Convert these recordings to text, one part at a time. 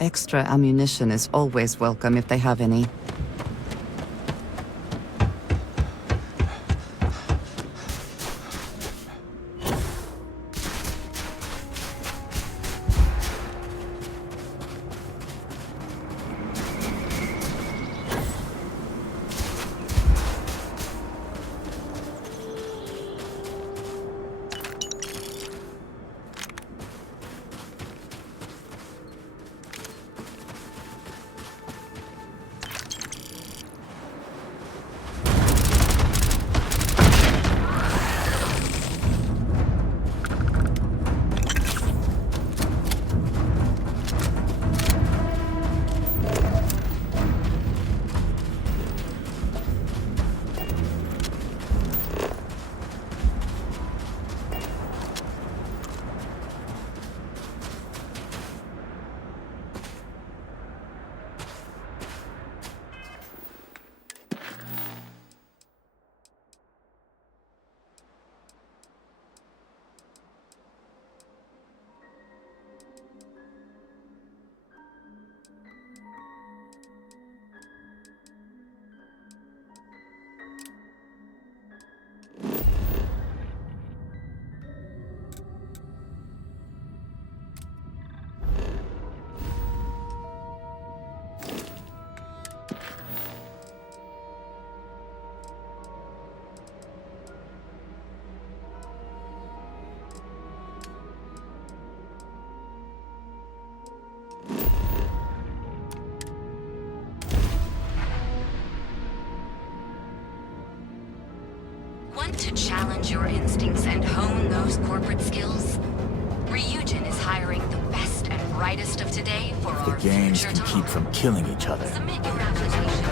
Extra ammunition is always welcome if they have any. Want to challenge your instincts and hone those corporate skills? Ryujin is hiring the best and brightest of today for our The games future can keep tomorrow. from killing each other. Submit your application.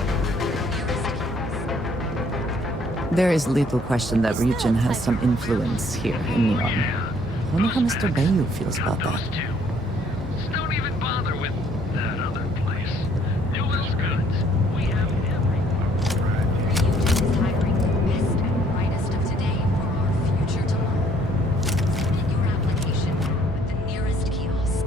There is little question that Ryujin has some influence here in Neon. I wonder how Mr. Bayu feels about that. Don't even bother with that other place. Newell's Goods. We have every Ryujin is hiring the best and brightest of today for our future tomorrow. Submit your application at the nearest kiosk.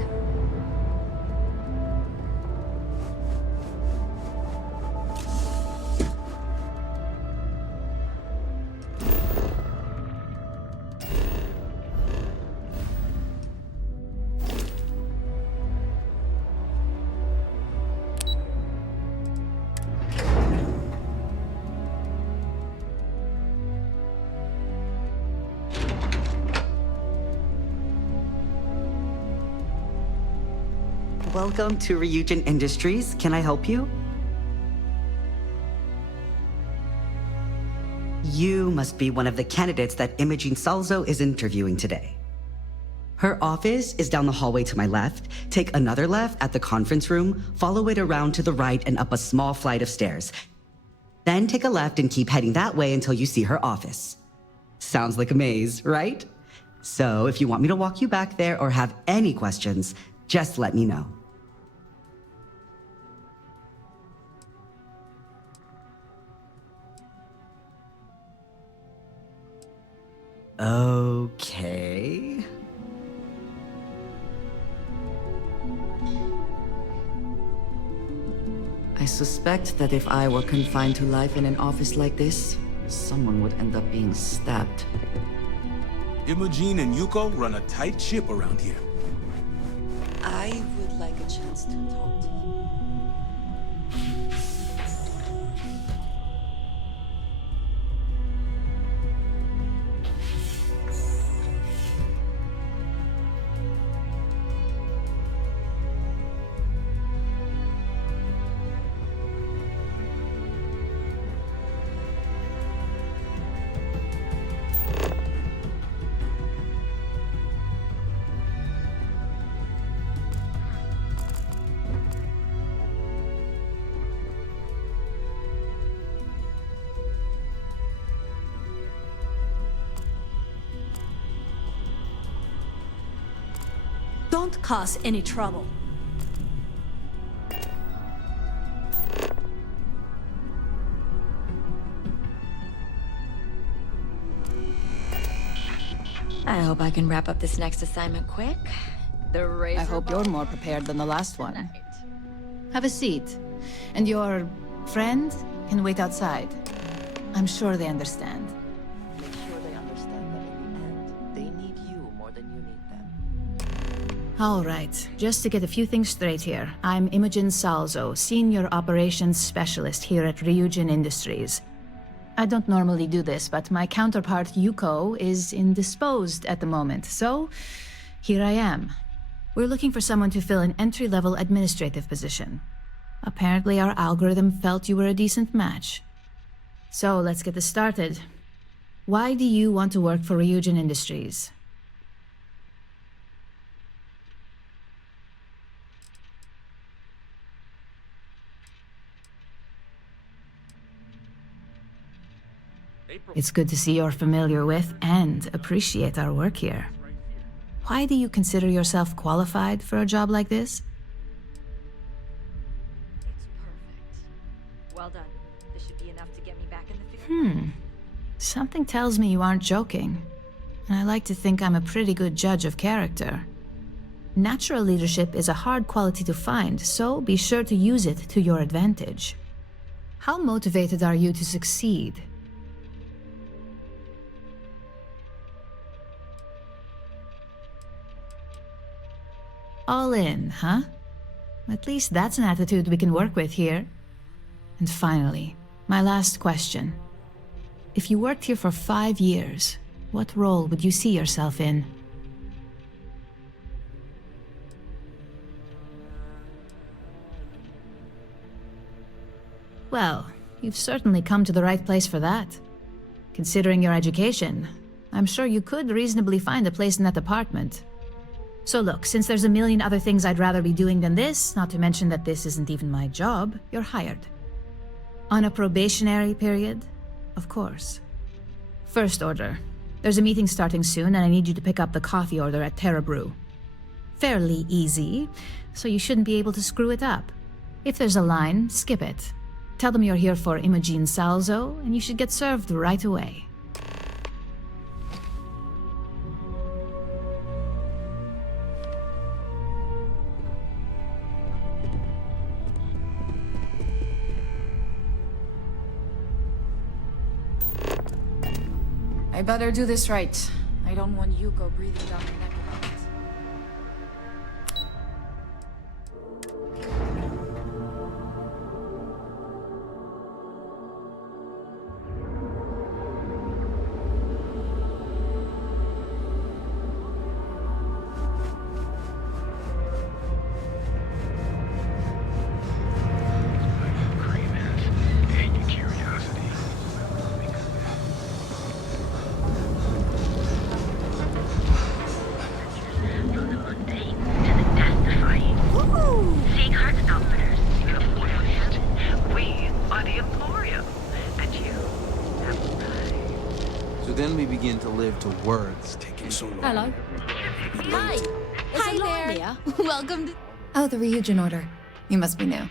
Welcome to Ryujin Industries. Can I help you? You must be one of the candidates that Imogene Salzo is interviewing today. Her office is down the hallway to my left. Take another left at the conference room, follow it around to the right and up a small flight of stairs. Then take a left and keep heading that way until you see her office. Sounds like a maze, right? So if you want me to walk you back there or have any questions, just let me know. Okay. I suspect that if I were confined to life in an office like this, someone would end up being stabbed. Imogene and Yuko run a tight ship around here. I would like a chance to talk to you. Don't cause any trouble. I hope I can wrap up this next assignment quick. The razor I hope you're ball more prepared than the last one. tonight. Have a seat. And your friend can wait outside. I'm sure they understand. Make sure they understand that in the end, they need you more than you need them. All right, just to get a few things straight here. I'm Imogen Salzo, Senior Operations Specialist here at Ryujin Industries. I don't normally do this, but my counterpart Yuko is indisposed at the moment, so here I am. We're looking for someone to fill an entry-level administrative position. Apparently our algorithm felt you were a decent match. So let's get this started. Why do you want to work for Ryujin Industries? It's good to see you're familiar with and appreciate our work here. Why do you consider yourself qualified for a job like this? It's perfect. Well done. This should be enough to get me back in the field. Something tells me you aren't joking. And I like to think I'm a pretty good judge of character. Natural leadership is a hard quality to find, so be sure to use it to your advantage. How motivated are you to succeed? All in, huh? At least that's an attitude we can work with here. And finally, my last question. If you worked here for 5 years, what role would you see yourself in? Well, you've certainly come to the right place for that. Considering your education, I'm sure you could reasonably find a place in that department. So look, since there's a million other things I'd rather be doing than this, not to mention that this isn't even my job, you're hired. On a probationary period, of course. First order. There's a meeting starting soon, and I need you to pick up the coffee order at Terra Brew. Fairly easy, so you shouldn't be able to screw it up. If there's a line, skip it. Tell them you're here for Imogen Salzo, and you should get served right away. I better do this right. I don't want Yuko breathing down my neck about it. Then we begin to live to words taking so long. Hello. Hi. Hi there. Welcome to... Oh, the Ryujin order. You must be new.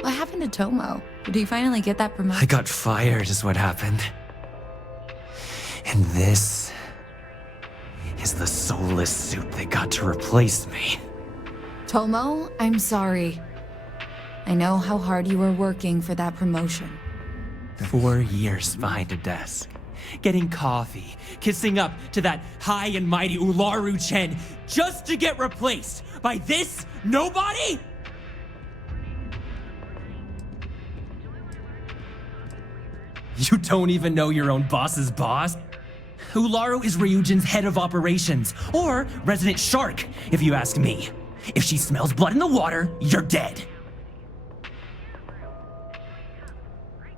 What happened to Tomo? Did he finally get that promotion? I got fired is what happened. And this is the soulless suit they got to replace me. Tomo, I'm sorry. I know how hard you were working for that promotion. 4 years behind a desk, getting coffee, kissing up to that high and mighty Ularu Chen, just to get replaced by this nobody? You don't even know your own boss's boss? Ularu is Ryujin's head of operations, or resident shark, if you ask me. If she smells blood in the water, you're dead.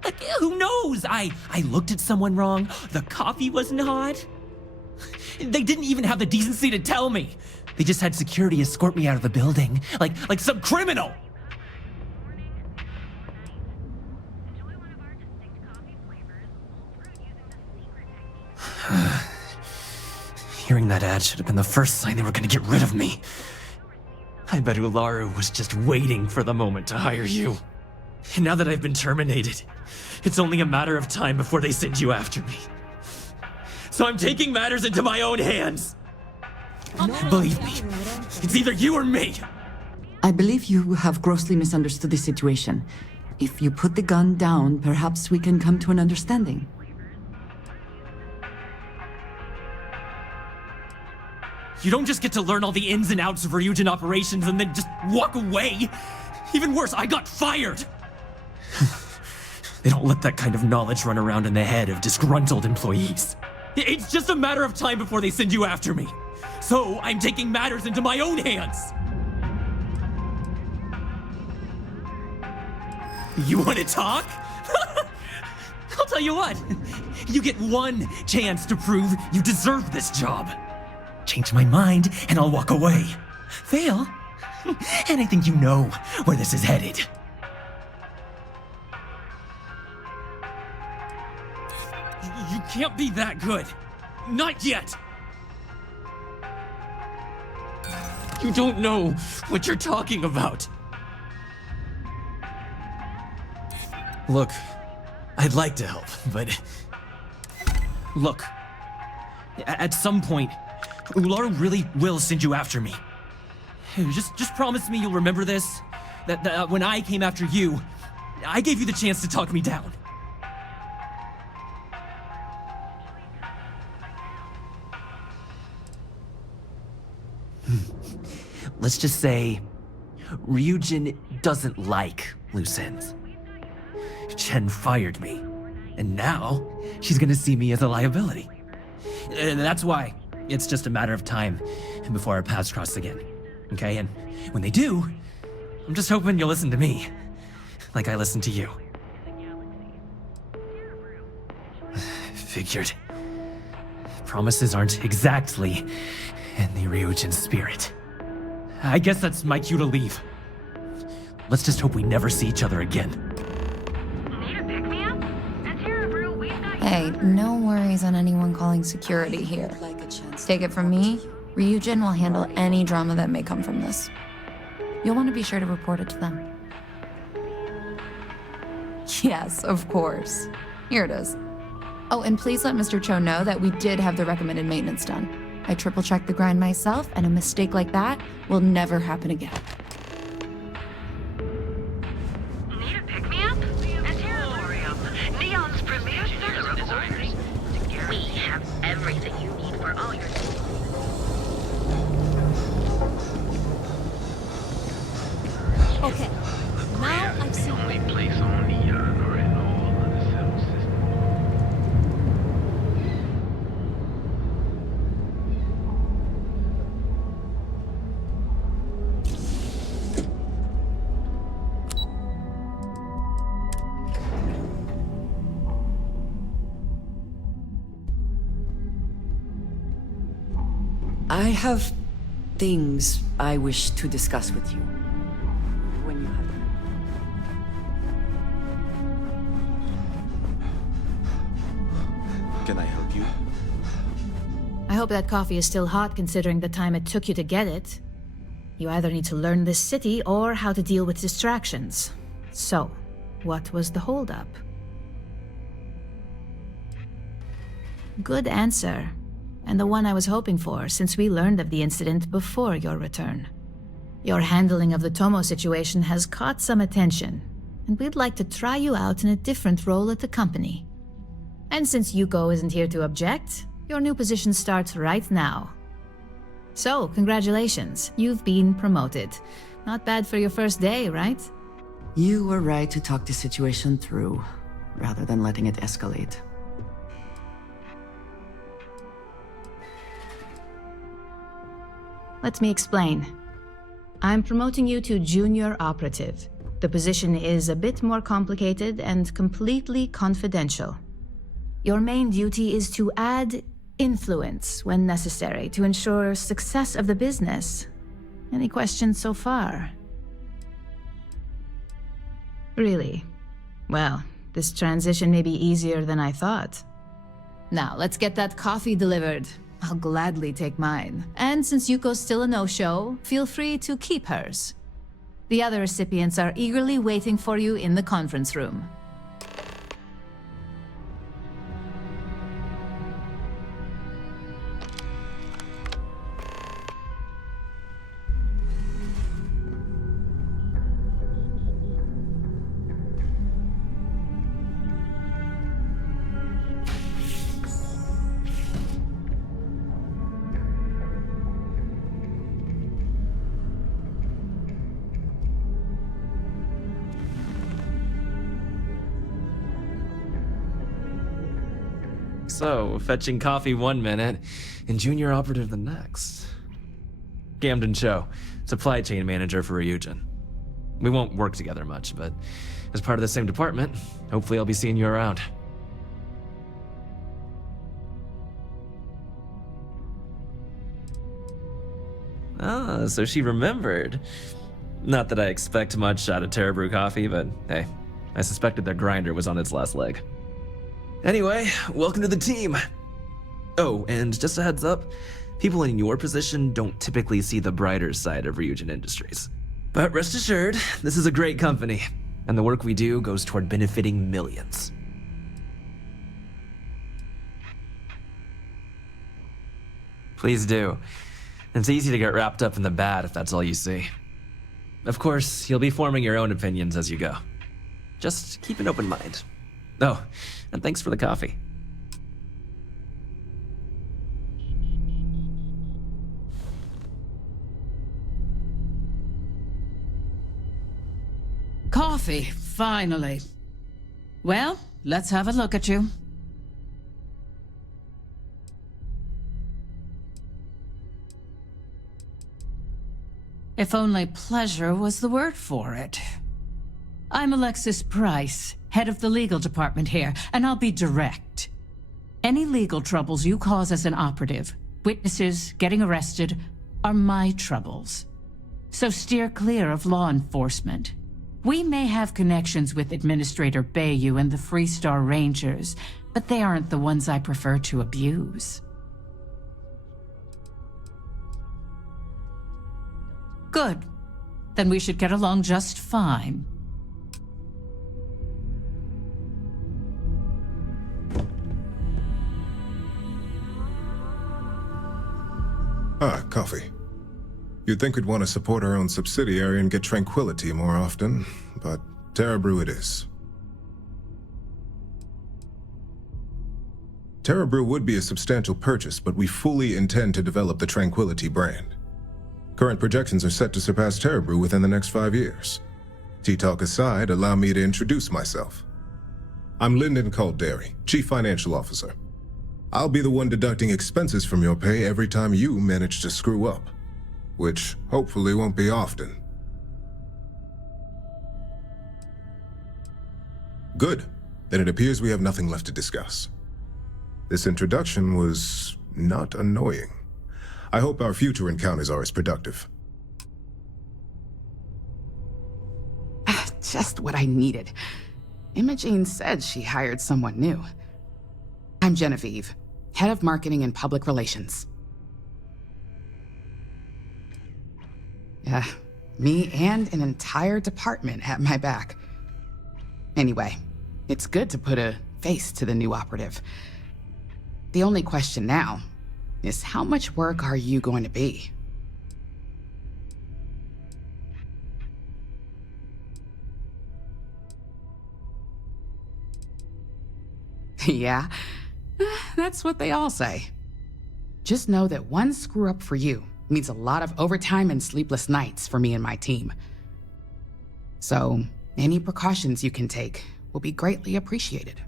Like, who knows? I looked at someone wrong, the coffee wasn't hot. They didn't even have the decency to tell me. They just had security escort me out of the building, like some criminal. Hearing that ad should have been the first sign they were gonna get rid of me. I bet Ularu was just waiting for the moment to hire you. And now that I've been terminated, it's only a matter of time before they send you after me. So I'm taking matters into my own hands. Believe me, it's either you or me. I believe you have grossly misunderstood the situation. If you put the gun down, perhaps we can come to an understanding. You don't just get to learn all the ins and outs of Ryujin operations and then just walk away. Even worse, I got fired! They don't let that kind of knowledge run around in the head of disgruntled employees. It's just a matter of time before they send you after me. So, I'm taking matters into my own hands! You want to talk? I'll tell you what. You get one chance to prove you deserve this job. Change my mind, and I'll walk away. Fail, and I think you know where this is headed. You can't be that good. Not yet. You don't know what you're talking about. Look, I'd like to help, but... Look, at some point, Ularu really will send you after me. Just promise me you'll remember this. That when I came after you, I gave you the chance to talk me down. Let's just say, Ryujin doesn't like loose ends. Chen fired me, and now she's gonna see me as a liability. That's why it's just a matter of time before our paths cross again, okay? And when they do, I'm just hoping you'll listen to me, like I listened to you. Figured. Promises aren't exactly in the Ryujin spirit. I guess that's my cue to leave. Let's just hope we never see each other again. Hey, no worries on anyone calling security here. Take it from me, Ryujin will handle any drama that may come from this. You'll want to be sure to report it to them. Yes, of course. Here it is. Oh, and please let Mr. Cho know that we did have the recommended maintenance done. I triple-checked the grind myself, and a mistake like that will never happen again. Need a pick-me-up? Neon's premier service orders. We have everything you need for all your needs. Okay, now I've seen Only place on Neon or in all of the cell system. I have things I wish to discuss with you. When you have them. Can I help you? I hope that coffee is still hot considering the time it took you to get it. You either need to learn this city or how to deal with distractions. So, what was the holdup? Good answer. And the one I was hoping for, since we learned of the incident before your return. Your handling of the Tomo situation has caught some attention, and we'd like to try you out in a different role at the company. And since Yuko isn't here to object, your new position starts right now. So, congratulations, you've been promoted. Not bad for your first day, right? You were right to talk the situation through, rather than letting it escalate. Let me explain. I'm promoting you to junior operative. The position is a bit more complicated and completely confidential. Your main duty is to add influence when necessary to ensure success of the business. Any questions so far? Really? Well, this transition may be easier than I thought. Now, let's get that coffee delivered. I'll gladly take mine. And since Yuko's still a no-show, feel free to keep hers. The other recipients are eagerly waiting for you in the conference room. So, fetching coffee one minute and junior operative the next. Gamden Cho, supply chain manager for Ryujin. We won't work together much, but as part of the same department, hopefully I'll be seeing you around. Ah, so she remembered. Not that I expect much out of Terrabrew Coffee, but hey, I suspected their grinder was on its last leg. Anyway, welcome to the team. Oh, and just a heads up, people in your position don't typically see the brighter side of Ryujin Industries. But rest assured, this is a great company, and the work we do goes toward benefiting millions. Please do. It's easy to get wrapped up in the bad if that's all you see. Of course, you'll be forming your own opinions as you go. Just keep an open mind. Oh, and thanks for the coffee. Coffee, finally. Well, let's have a look at you. If only pleasure was the word for it. I'm Alexis Price, head of the legal department here, and I'll be direct. Any legal troubles you cause as an operative, witnesses, getting arrested, are my troubles. So steer clear of law enforcement. We may have connections with Administrator Bayou and the Freestar Rangers, but they aren't the ones I prefer to abuse. Good. Then we should get along just fine. Ah, coffee. You'd think we'd want to support our own subsidiary and get tranquility more often, but Terrabrew it is. Terrabrew would be a substantial purchase, but we fully intend to develop the Tranquility brand. Current projections are set to surpass Terrabrew within the next 5 years. Tea-talk aside, allow me to introduce myself. I'm Lyndon Calderi, Chief Financial Officer. I'll be the one deducting expenses from your pay every time you manage to screw up, which hopefully won't be often. Good. Then it appears we have nothing left to discuss. This introduction was not annoying. I hope our future encounters are as productive. Just what I needed. Imogene said she hired someone new. I'm Genevieve, head of marketing and public relations. Me and an entire department at my back. Anyway, it's good to put a face to the new operative. The only question now is how much work are you going to be? Yeah, that's what they all say. Just know that one screw up for you means a lot of overtime and sleepless nights for me and my team. So, any precautions you can take will be greatly appreciated.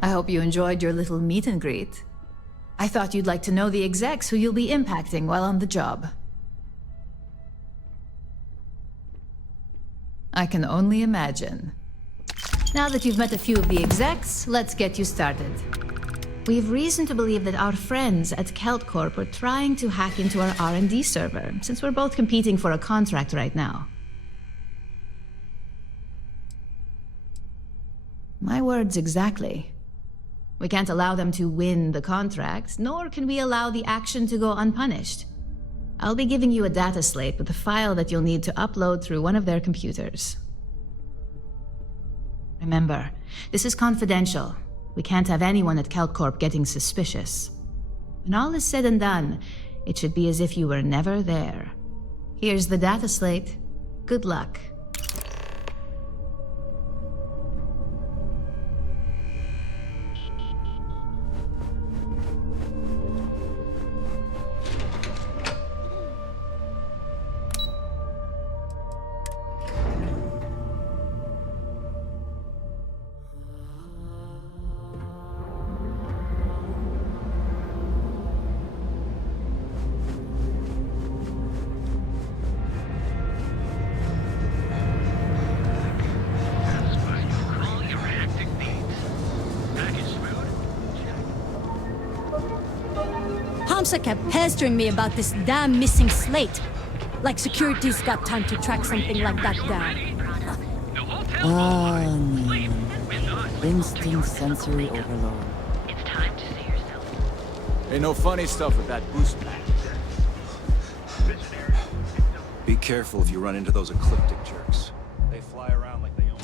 I hope you enjoyed your little meet and greet. I thought you'd like to know the execs who you'll be impacting while on the job. I can only imagine. Now that you've met a few of the execs, let's get you started. We've reason to believe that our friends at Corp are trying to hack into our R&D server, since we're both competing for a contract right now. My words exactly. We can't allow them to win the contract, nor can we allow the action to go unpunished. I'll be giving you a data slate with a file that you'll need to upload through one of their computers. Remember, this is confidential. We can't have anyone at Corp getting suspicious. When all is said and done, it should be as if you were never there. Here's the data slate. Good luck. Rosa kept pestering me about this damn missing slate. Like security's got time to track something like that down. Ah, Neon. Instant sensory overload. It's time to see yourself. Ain't no funny stuff with that boost pack. Be careful if you run into those ecliptic jerks. They fly around like they own you.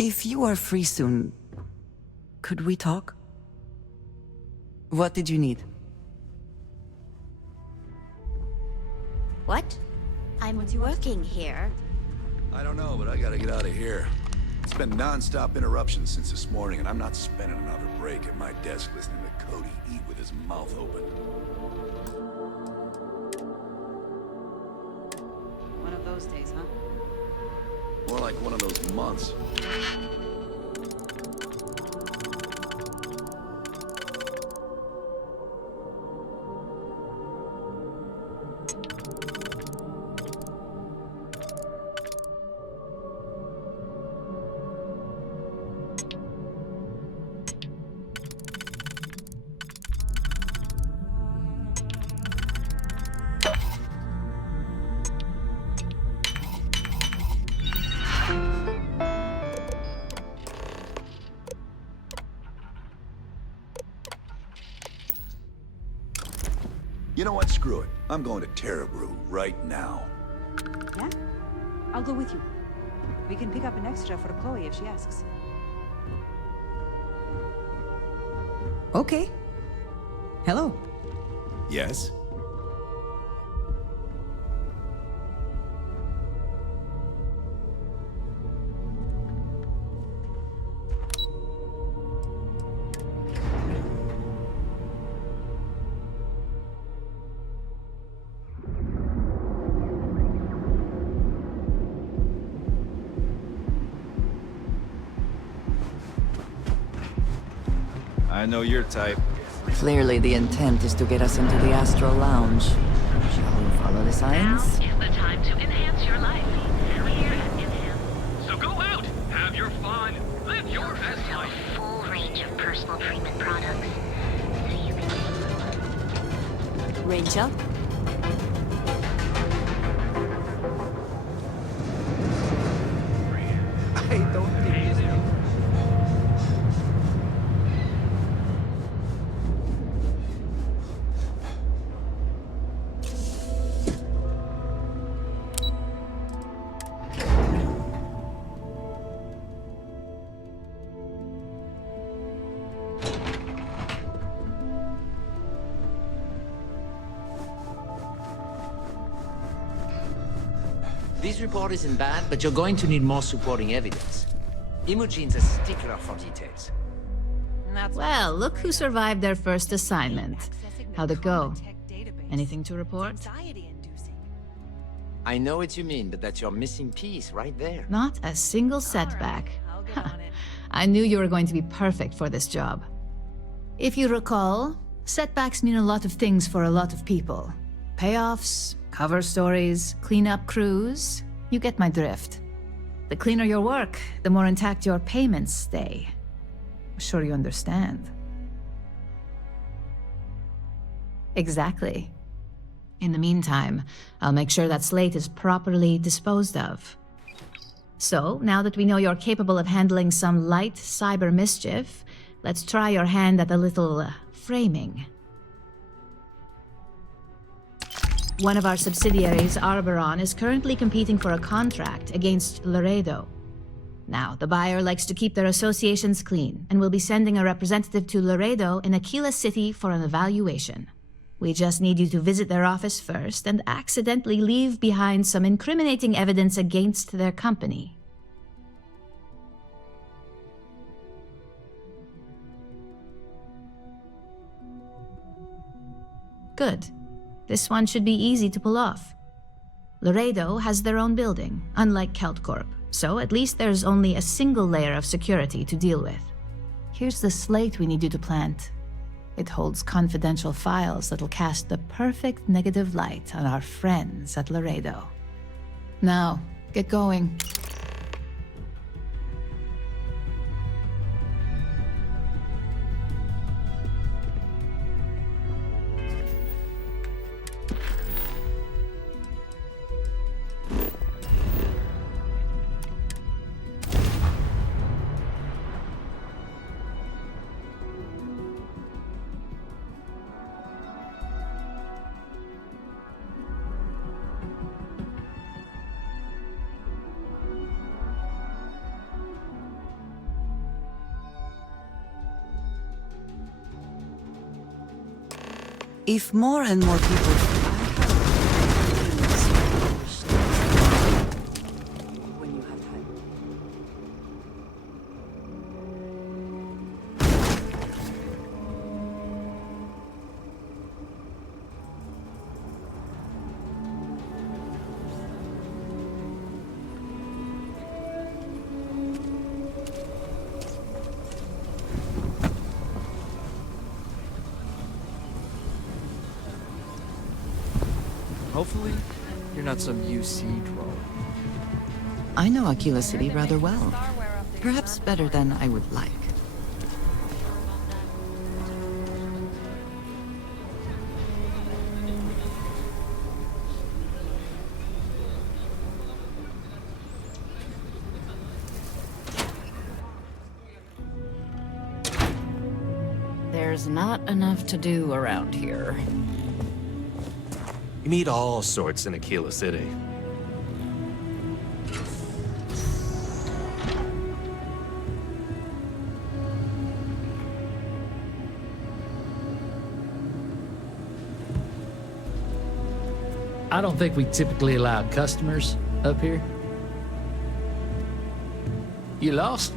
If you are free soon, could we talk? What did you need? What? I'm working here. I don't know, but I gotta get out of here. It's been non-stop interruptions since this morning, and I'm not spending another break at my desk listening to Cody eat with his mouth open. One of those days, huh? More like one of those months. You know what? Screw it. I'm going to Terrabrew right now. Yeah? I'll go with you. We can pick up an extra for Chloe if she asks. Okay. Hello. Yes? I know your type. Clearly the intent is to get us into the Astral Lounge. Shall we follow the signs? Now is the time to enhance your life. Here at Enhance. So go out, have your fun, live your best life. Full range of personal treatment products. So you can Ranger? I don't think this is... This report isn't bad, but you're going to need more supporting evidence. Imogene's a stickler for details. Well, look who survived their first assignment. How'd it go? Anything to report? I know what you mean, but that's your missing piece right there. Not a single setback. I knew you were going to be perfect for this job. If you recall, setbacks mean a lot of things for a lot of people. Payoffs, cover stories, cleanup crews. You get my drift. The cleaner your work, the more intact your payments stay. I'm sure you understand. Exactly. In the meantime, I'll make sure that slate is properly disposed of. So, now that we know you're capable of handling some light cyber mischief, let's try your hand at a little framing. One of our subsidiaries, Arboron, is currently competing for a contract against Laredo. Now, the buyer likes to keep their associations clean, and will be sending a representative to Laredo in Aquila City for an evaluation. We just need you to visit their office first and accidentally leave behind some incriminating evidence against their company. Good. This one should be easy to pull off. Laredo has their own building, unlike Corp, so at least there's only a single layer of security to deal with. Here's the slate we need you to plant. It holds confidential files that'll cast the perfect negative light on our friends at Laredo. Now, get going. If more and more people... When you have time. Hopefully, you're not some UC troll. I know Aquila City rather well. Perhaps better than I would like. There's not enough to do around here. You meet all sorts in Aquila City. I don't think we typically allow customers up here. You lost?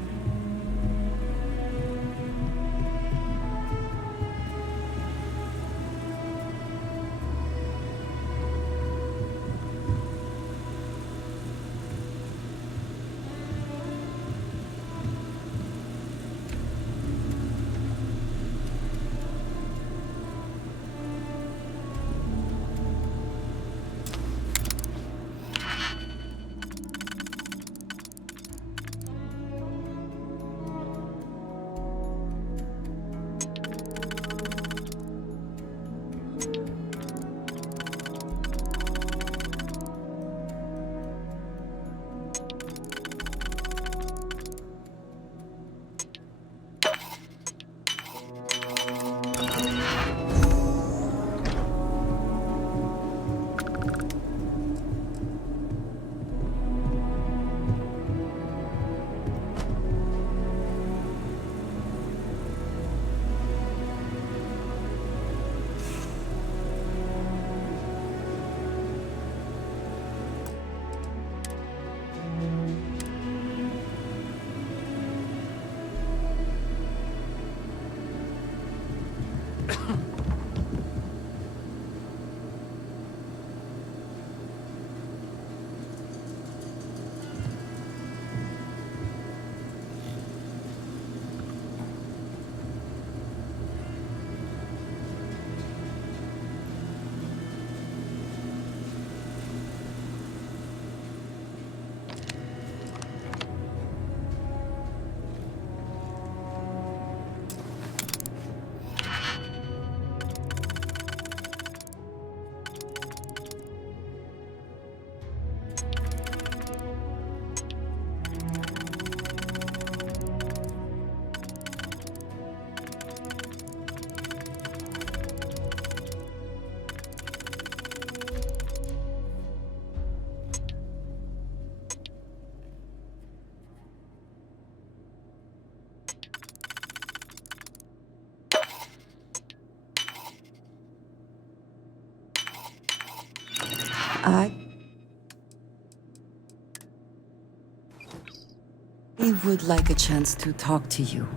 I would like a chance to talk to you,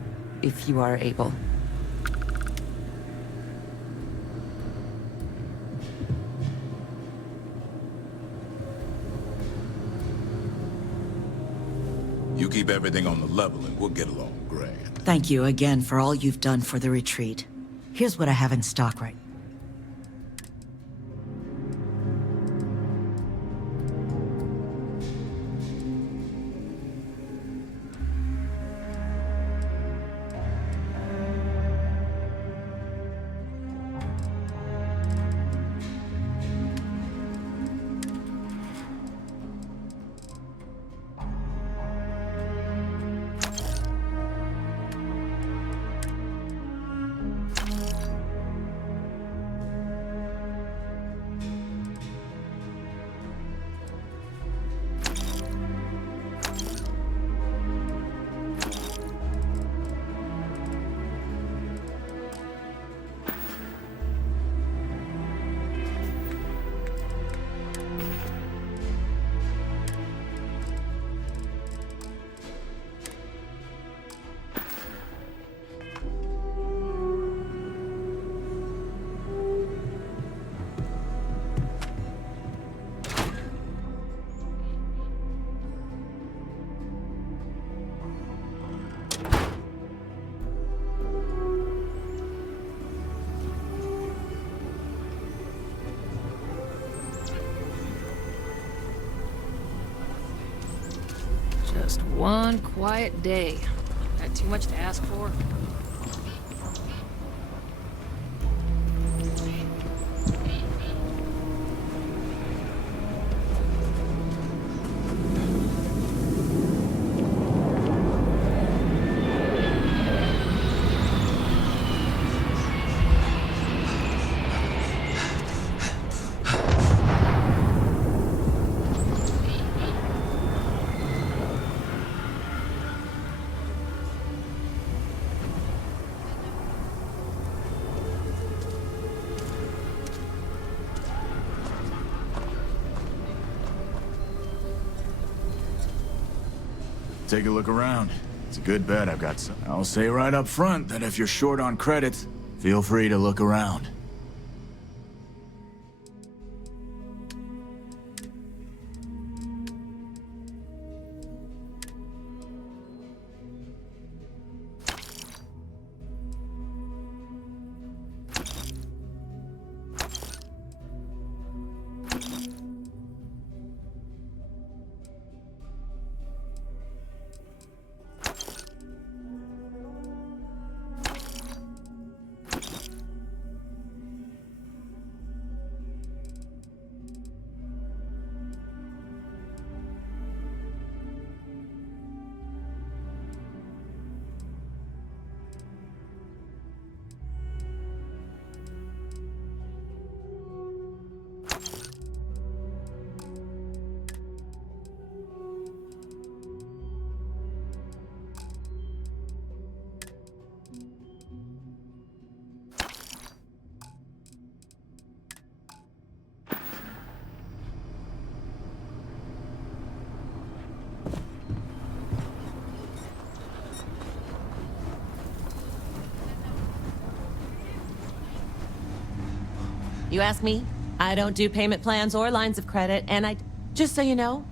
if you are able. You keep everything on the level and we'll get along grand. Thank you again for all you've done for the retreat. Here's what I have in stock right now. One quiet day. That too much to ask for? Take a look around. It's a good bet I've got some. I'll say right up front that if you're short on credits, feel free to look around. You ask me? I don't do payment plans or lines of credit, and just so you know,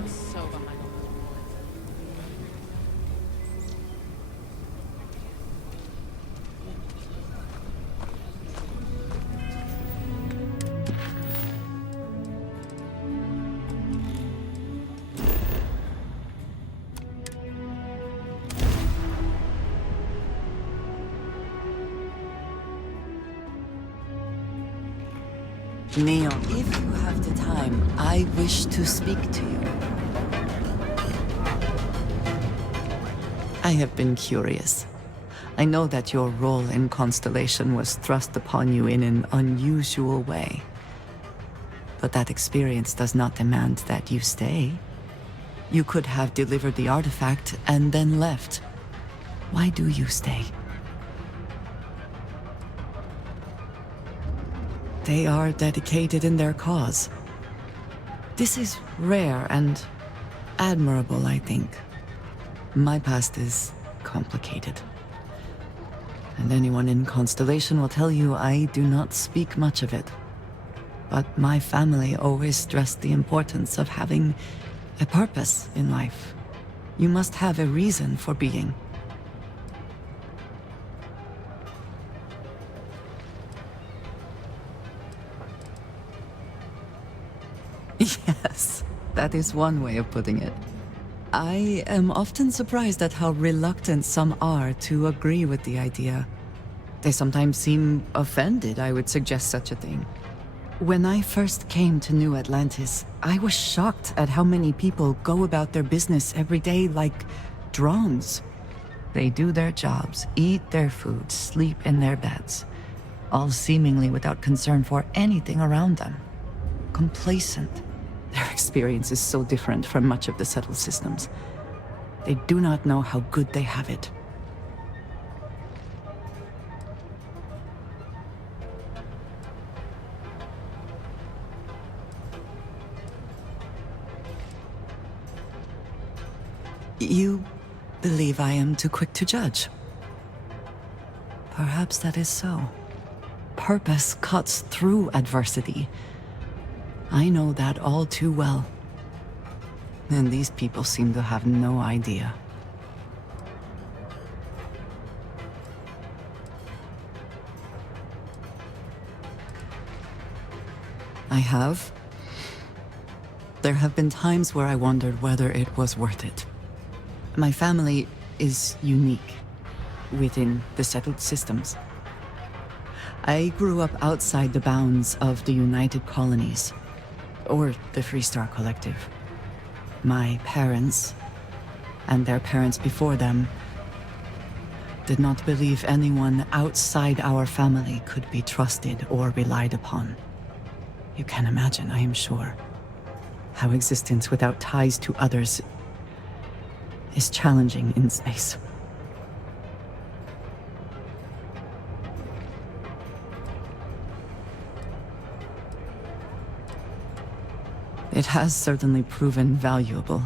I'm so behind on those reports. Neon, if you have the time, I wish to speak to you. I have been curious. I know that your role in Constellation was thrust upon you in an unusual way. But that experience does not demand that you stay. You could have delivered the artifact and then left. Why do you stay? They are dedicated in their cause. This is rare and admirable, I think. My past is complicated. And anyone in Constellation will tell you I do not speak much of it. But my family always stressed the importance of having a purpose in life. You must have a reason for being. Yes, that is one way of putting it. I am often surprised at how reluctant some are to agree with the idea. They sometimes seem offended I would suggest such a thing. When I first came to New Atlantis, I was shocked at how many people go about their business every day like drones. They do their jobs, eat their food, sleep in their beds, all seemingly without concern for anything around them. complacent. Their experience is so different from much of the settled systems. They do not know how good they have it. You believe I am too quick to judge. Perhaps that is so. Purpose cuts through adversity. I know that all too well. And these people seem to have no idea. I have. There have been times where I wondered whether it was worth it. My family is unique within the settled systems. I grew up outside the bounds of the United Colonies, or the Freestar Collective. My parents, and their parents before them, did not believe anyone outside our family could be trusted or relied upon. You can imagine, I am sure, how existence without ties to others is challenging in space. It has certainly proven valuable.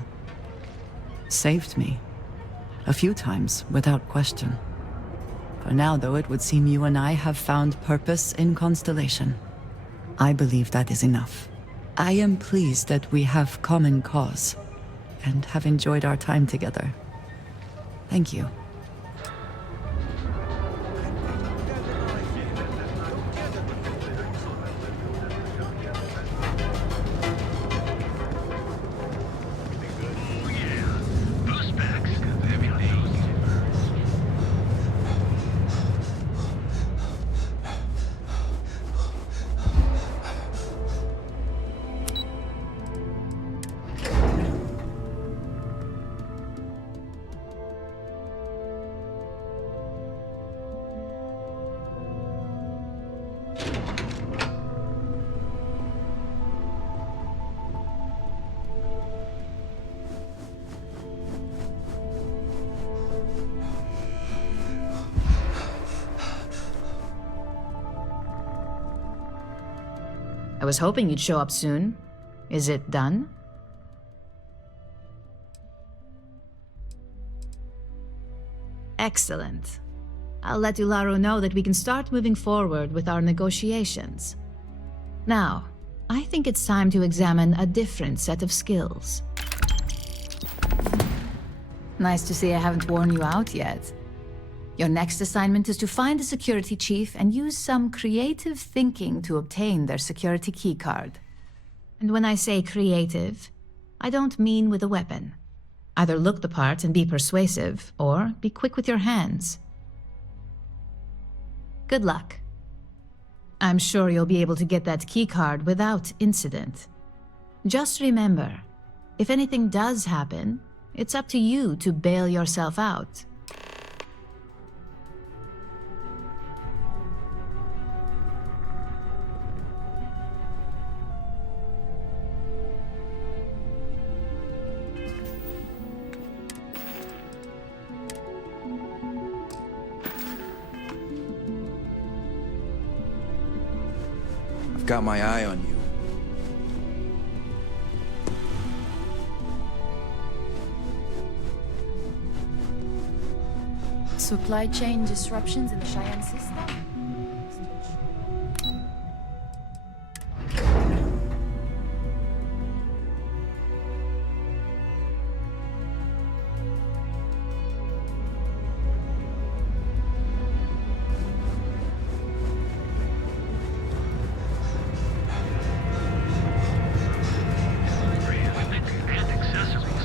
Saved me. A few times, without question. For now, though, it would seem you and I have found purpose in Constellation. I believe that is enough. I am pleased that we have common cause, and have enjoyed our time together. Thank you. I was hoping you'd show up soon. Is it done? Excellent. I'll let Ularu know that we can start moving forward with our negotiations. Now, I think it's time to examine a different set of skills. Nice to see I haven't worn you out yet. Your next assignment is to find a security chief and use some creative thinking to obtain their security keycard. And when I say creative, I don't mean with a weapon. Either look the part and be persuasive, or be quick with your hands. Good luck. I'm sure you'll be able to get that keycard without incident. Just remember, if anything does happen, it's up to you to bail yourself out. I've got my eye on you. Supply chain disruptions in the Cheyenne system?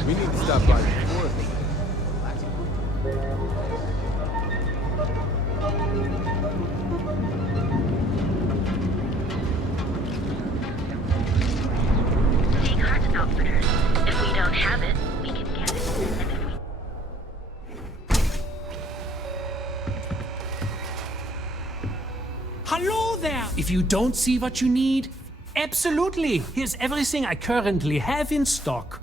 We need to stop by before. Take heart, outfitters. If we don't have it, we can get it. And if we... Hello there! If you don't see what you need, Absolutely! Here's everything I currently have in stock.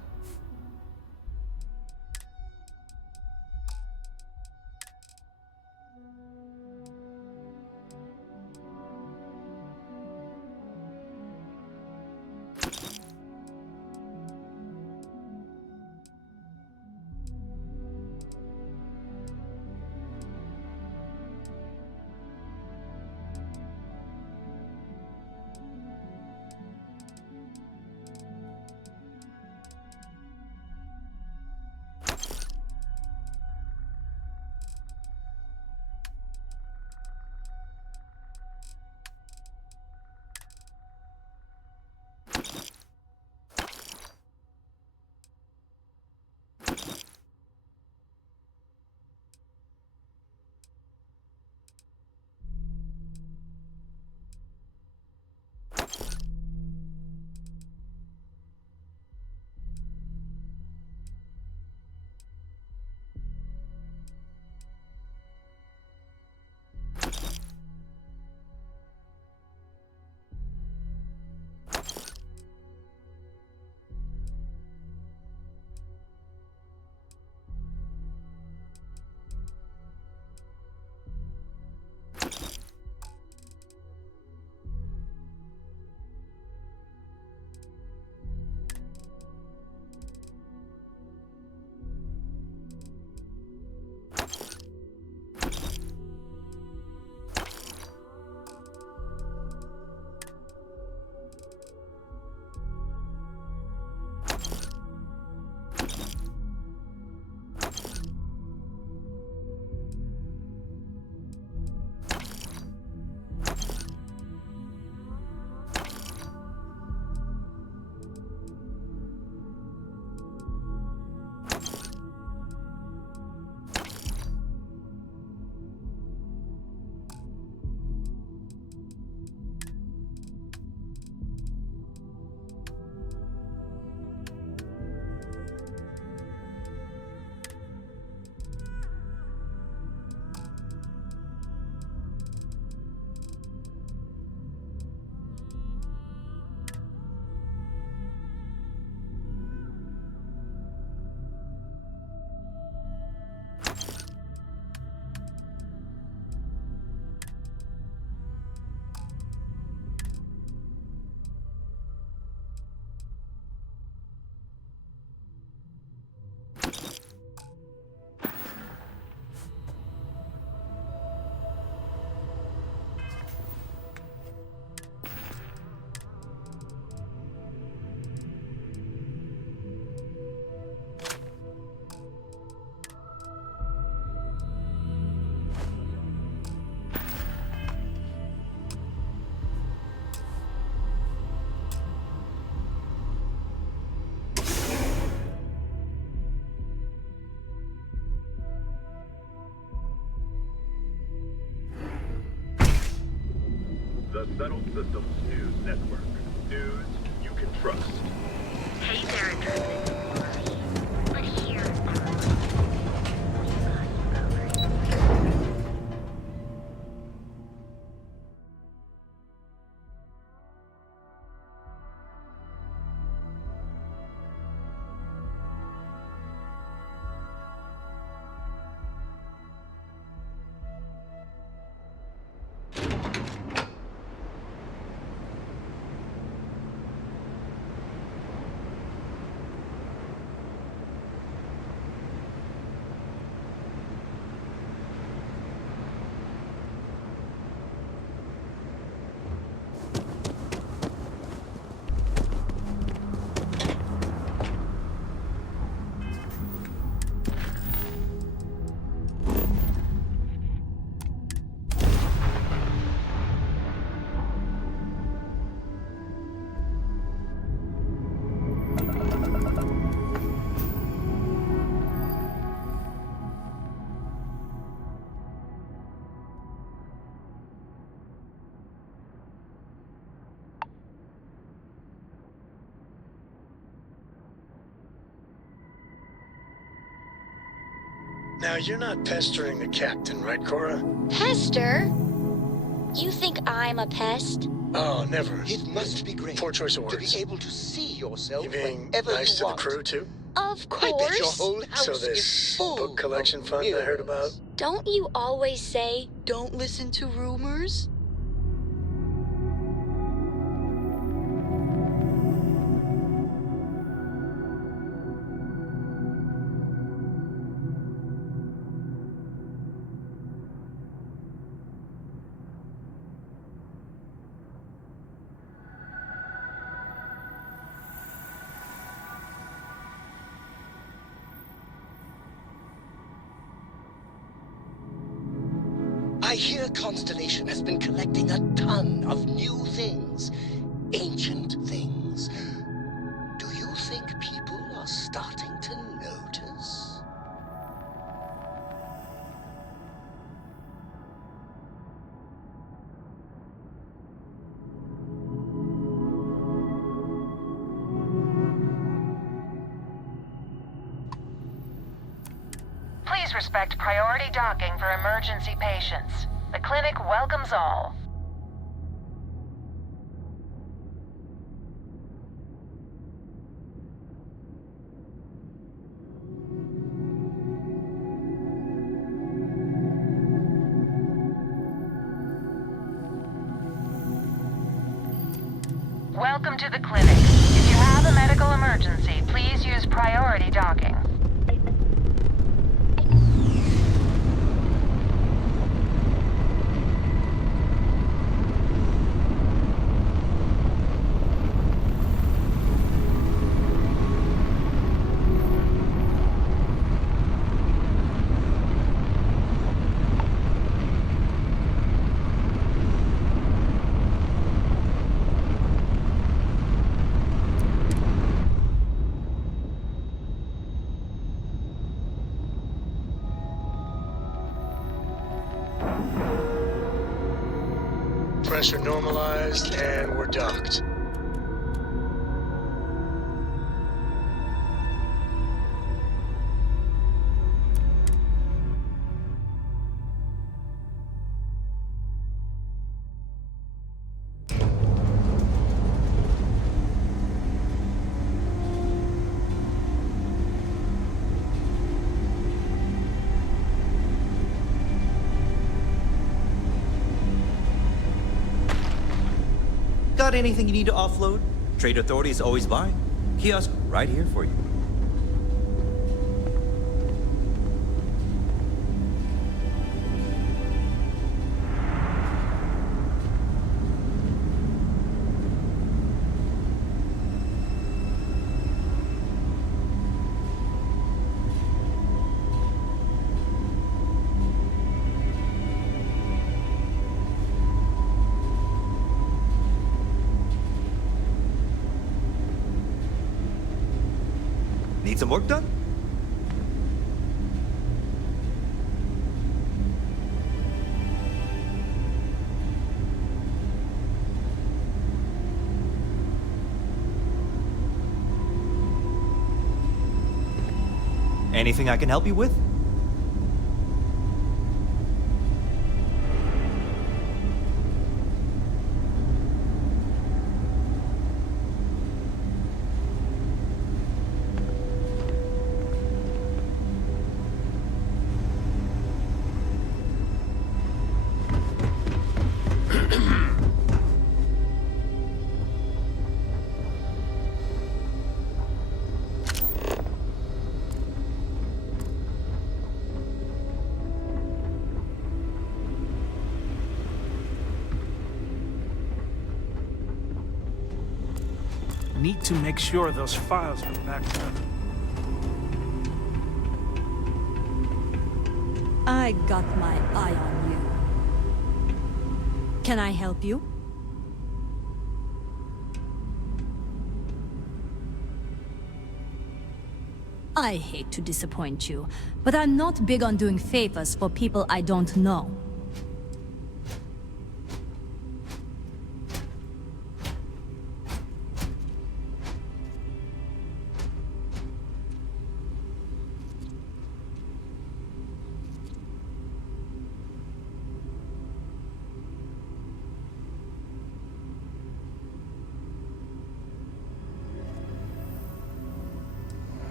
The Settled Systems News Network. News you can trust. Hey there, intrusive. But here. Now, you're not pestering the captain, right, Cora? Pester? You think I'm a pest? Oh, never. It must be great. Poor choice of to words. be able to see yourself You being whenever nice you to want. the crew, too? Of I bet your course. whole house So is this full book collection of fund I heard mirrors. about? Don't you always say, don't listen to rumors? I hear Constellation has been collecting a ton of new things. Ancient things. Do you think people are starting to notice? Please respect priority docking for emergency patients. The clinic welcomes all. Welcome to the clinic. If you have a medical emergency, please use priority docking. Pressure normalized, and we're docked. Got anything you need to offload? Trade Authority is always buying. Kiosk right here for you. Need some work done? Anything I can help you with? Need to make sure those files are backed up. I got my eye on you. Can I help you? I hate to disappoint you, but I'm not big on doing favors for people I don't know.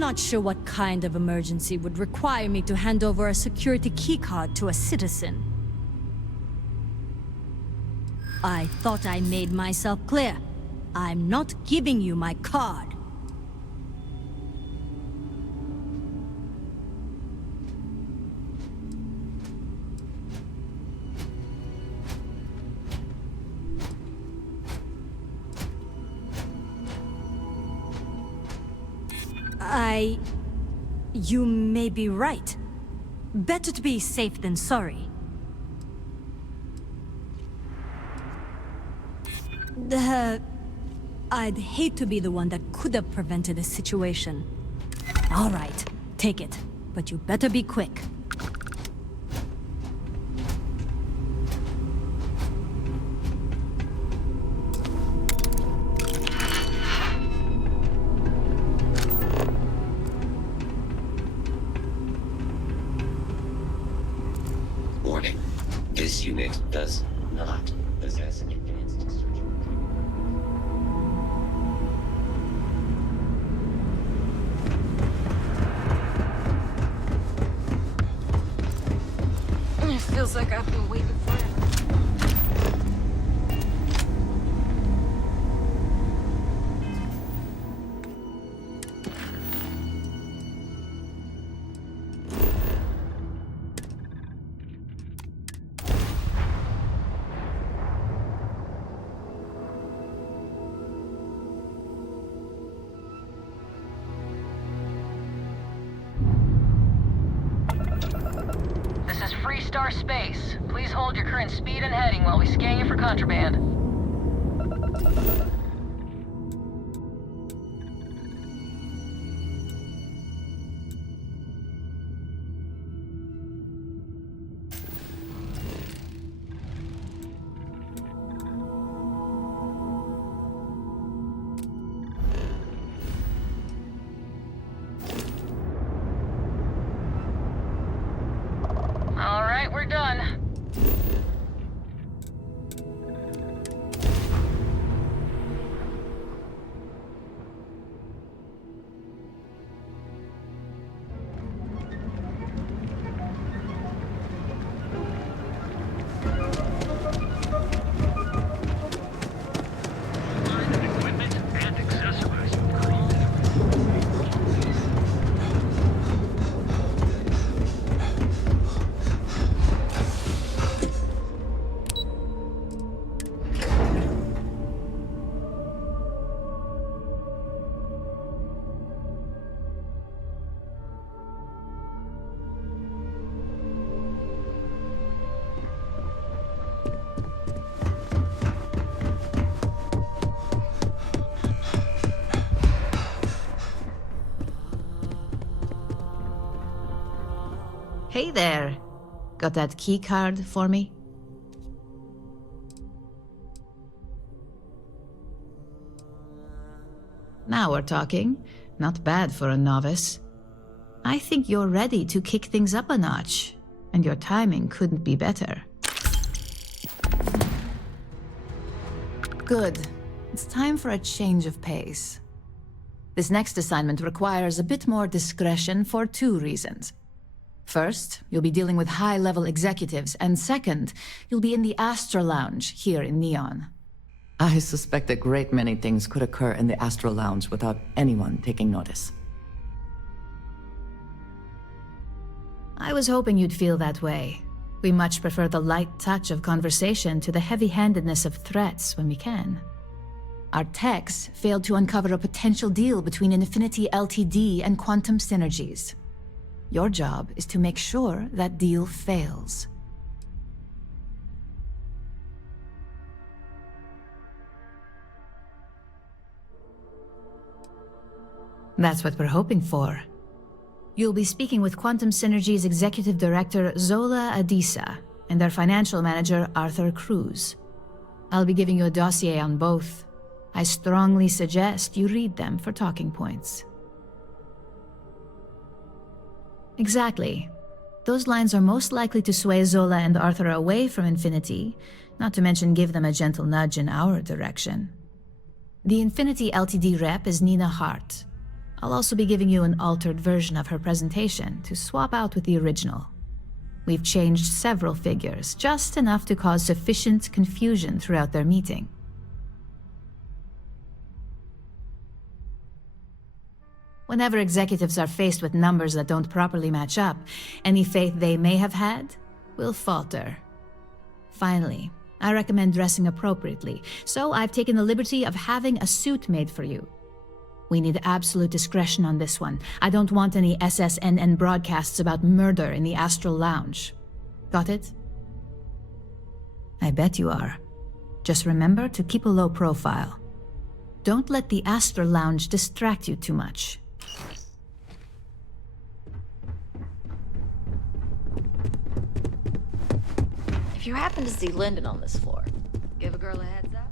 not sure what kind of emergency would require me to hand over a security keycard to a citizen. I thought I made myself clear. I'm not giving you my card. You may be right. Better to be safe than sorry. I'd hate to be the one that could have prevented a situation. All right, take it. But you better be quick. Warning. This unit does not possess advanced surgery. It feels like I've been waiting forever. This is Freestar Space. Please hold your current speed and heading while we scan you for contraband. All right, we're done. Hey there. Got that key card for me? Now we're talking. Not bad for a novice. I think you're ready to kick things up a notch, and your timing couldn't be better. Good. It's time for a change of pace. This next assignment requires a bit more discretion for 2 reasons. First, you'll be dealing with high-level executives, and second, you'll be in the Astra Lounge here in Neon. I suspect a great many things could occur in the Astra Lounge without anyone taking notice. I was hoping you'd feel that way. We much prefer the light touch of conversation to the heavy-handedness of threats when we can. Our techs failed to uncover a potential deal between Infinity Ltd. And Quantum Synergies. Your job is to make sure that deal fails. That's what we're hoping for. You'll be speaking with Quantum Synergy's Executive Director Zola Adisa and their Financial Manager Arthur Cruz. I'll be giving you a dossier on both. I strongly suggest you read them for talking points. Exactly. Those lines are most likely to sway Zola and Arthur away from Infinity, not to mention give them a gentle nudge in our direction. The Infinity Ltd. rep is Nina Hart. I'll also be giving you an altered version of her presentation to swap out with the original. We've changed several figures, just enough to cause sufficient confusion throughout their meeting. Whenever executives are faced with numbers that don't properly match up, any faith they may have had will falter. Finally, I recommend dressing appropriately, so I've taken the liberty of having a suit made for you. We need absolute discretion on this one. I don't want any SSNN broadcasts about murder in the Astral Lounge. Got it? I bet you are. Just remember to keep a low profile. Don't let the Astral Lounge distract you too much. If you happen to see Lyndon on this floor, give a girl a heads up.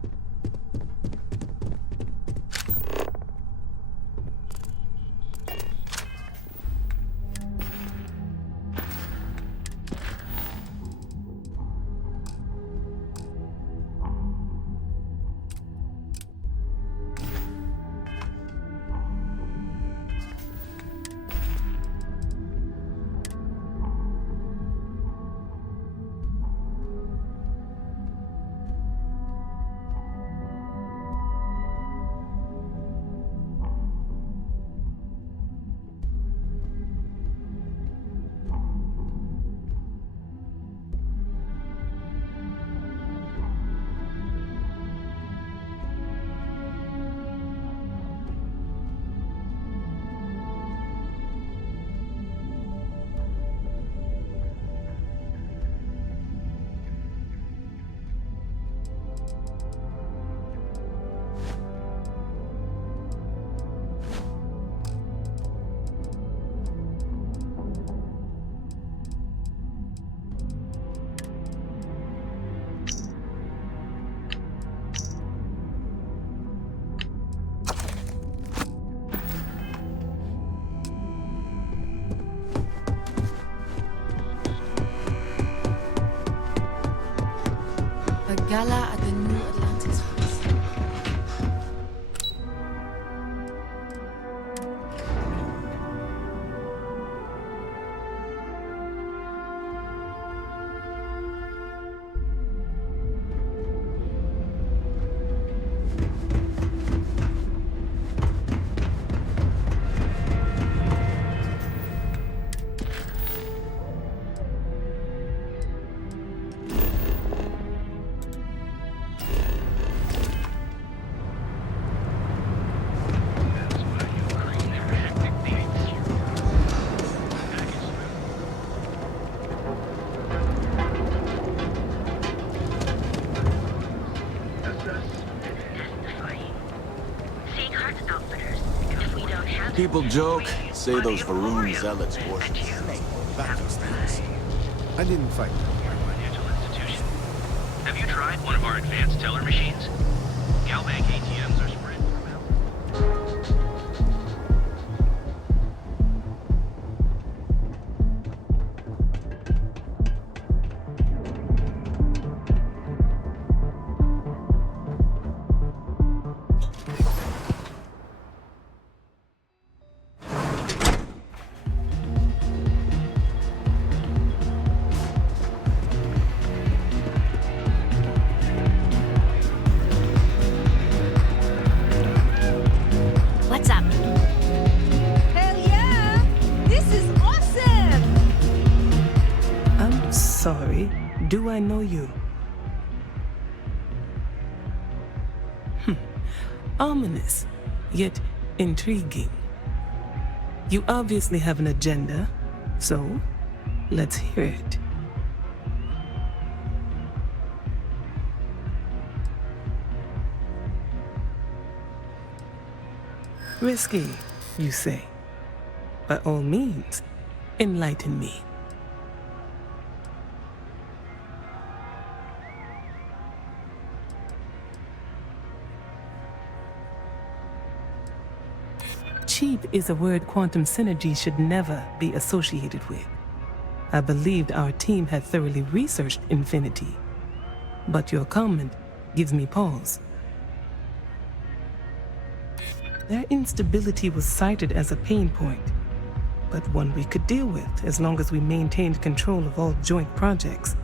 Gala at the New Atlantis House. People joke, say those Varun zealots worship. Back those things. I didn't fight them. Financial institution. Have you tried one of our advanced teller machines? Galbank ATMs are spread throughout. Do I know you? Ominous, yet intriguing. You obviously have an agenda, so let's hear it. Risky, you say? By all means, enlighten me. Cheap is a word quantum synergy should never be associated with. I believed our team had thoroughly researched Infinity, but your comment gives me pause. Their instability was cited as a pain point, but one we could deal with as long as we maintained control of all joint projects.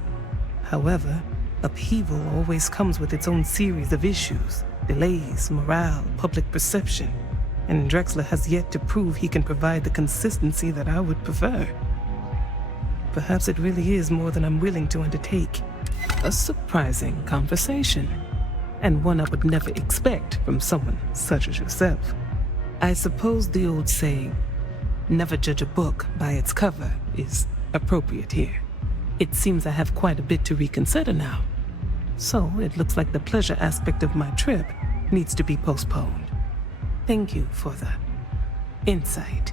However, upheaval always comes with its own series of issues: delays, morale, public perception, and Drexler has yet to prove he can provide the consistency that I would prefer. Perhaps it really is more than I'm willing to undertake. A surprising conversation, and one I would never expect from someone such as yourself. I suppose the old saying, "Never judge a book by its cover," is appropriate here. It seems I have quite a bit to reconsider now. So it looks like the pleasure aspect of my trip needs to be postponed. Thank you for the insight.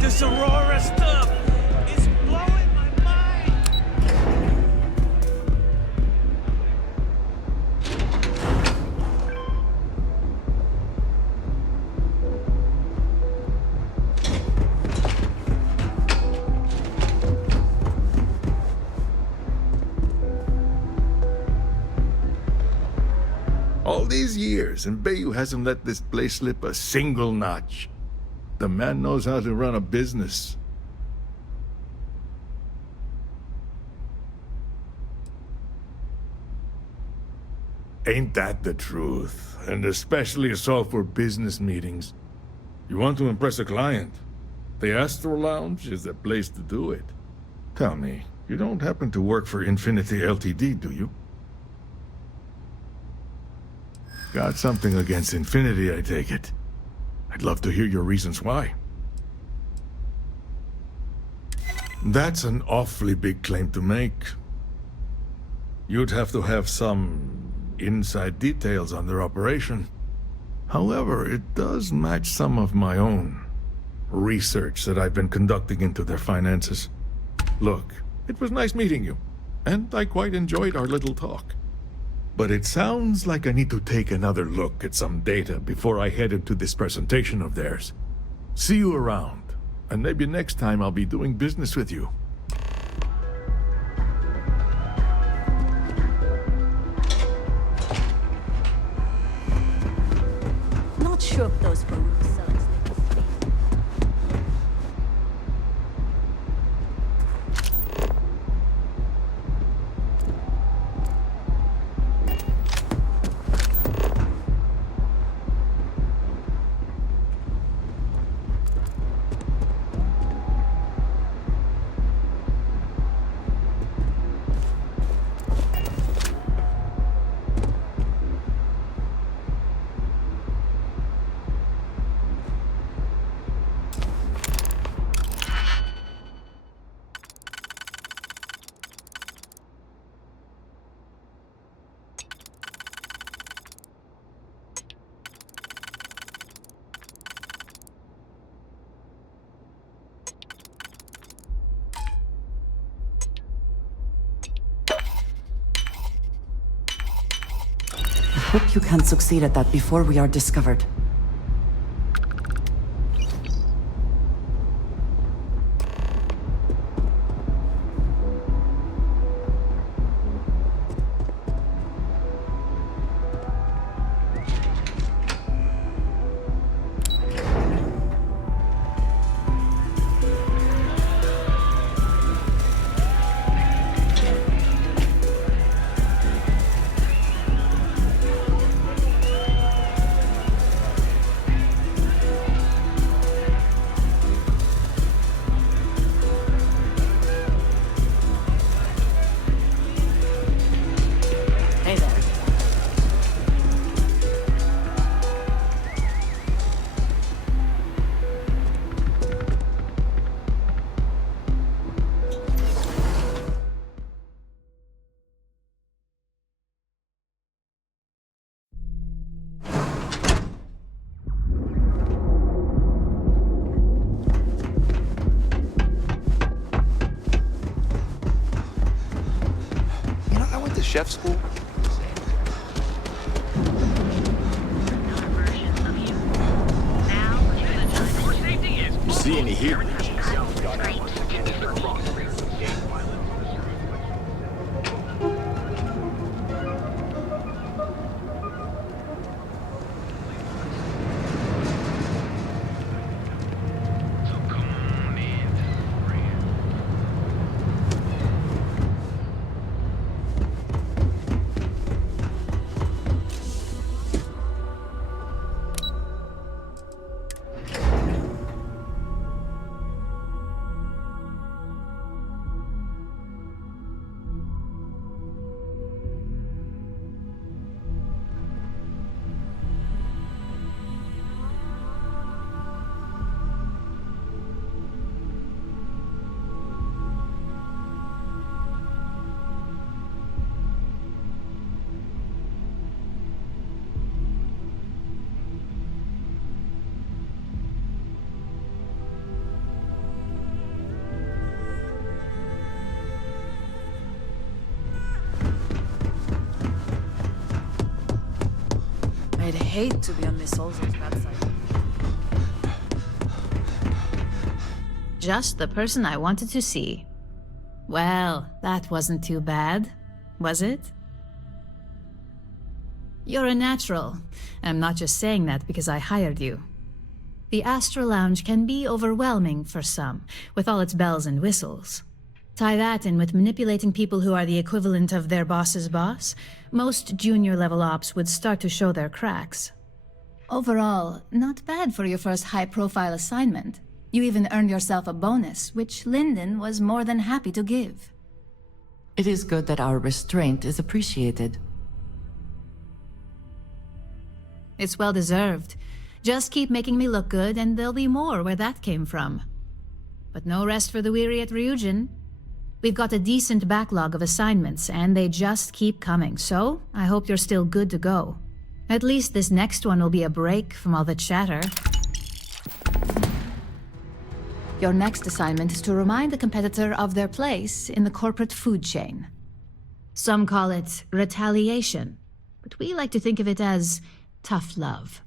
This Aurora stuff is blowing my mind. All these years, and Bayou hasn't let this place slip a single notch. The man knows how to run a business. Ain't that the truth? And especially so for business meetings. You want to impress a client? The Astro Lounge is the place to do it. Tell me, you don't happen to work for Infinity Ltd, do you? Got something against Infinity, I take it. I'd love to hear your reasons why. That's an awfully big claim to make. You'd have to have some inside details on their operation. However, it does match some of my own research that I've been conducting into their finances. Look, it was nice meeting you, and I quite enjoyed our little talk. But it sounds like I need to take another look at some data before I head into this presentation of theirs. See you around, and maybe next time I'll be doing business with you. Not sure if those Baruch sellers think it's safe. Hope you can succeed at that before we are discovered. Chef school? You see any here? I'd hate to be on Miss Olson's bad side. Just the person I wanted to see. Well, that wasn't too bad, was it? You're a natural. I'm not just saying that because I hired you. The Astro Lounge can be overwhelming for some, with all its bells and whistles. Tie that in with manipulating people who are the equivalent of their boss's boss, most junior-level ops would start to show their cracks. Overall, not bad for your first high-profile assignment. You even earned yourself a bonus, which Lyndon was more than happy to give. It is good that our restraint is appreciated. It's well-deserved. Just keep making me look good, and there'll be more where that came from. But no rest for the weary at Ryujin. We've got a decent backlog of assignments, and they just keep coming, so I hope you're still good to go. At least this next one will be a break from all the chatter. Your next assignment is to remind the competitor of their place in the corporate food chain. Some call it retaliation, but we like to think of it as tough love.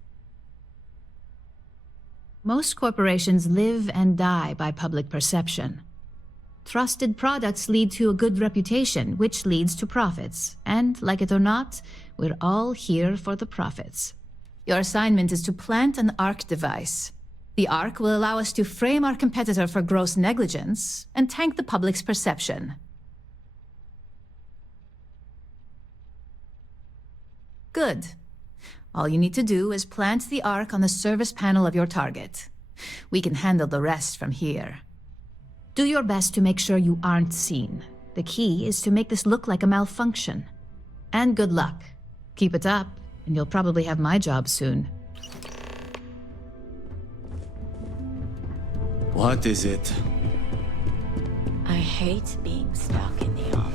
Most corporations live and die by public perception. Trusted products lead to a good reputation, which leads to profits. And, like it or not, we're all here for the profits. Your assignment is to plant an ARC device. The ARC will allow us to frame our competitor for gross negligence and tank the public's perception. Good. All you need to do is plant the ARC on the service panel of your target. We can handle the rest from here. Do your best to make sure you aren't seen. The key is to make this look like a malfunction. And good luck. Keep it up, and you'll probably have my job soon. What is it? I hate being stuck in the office.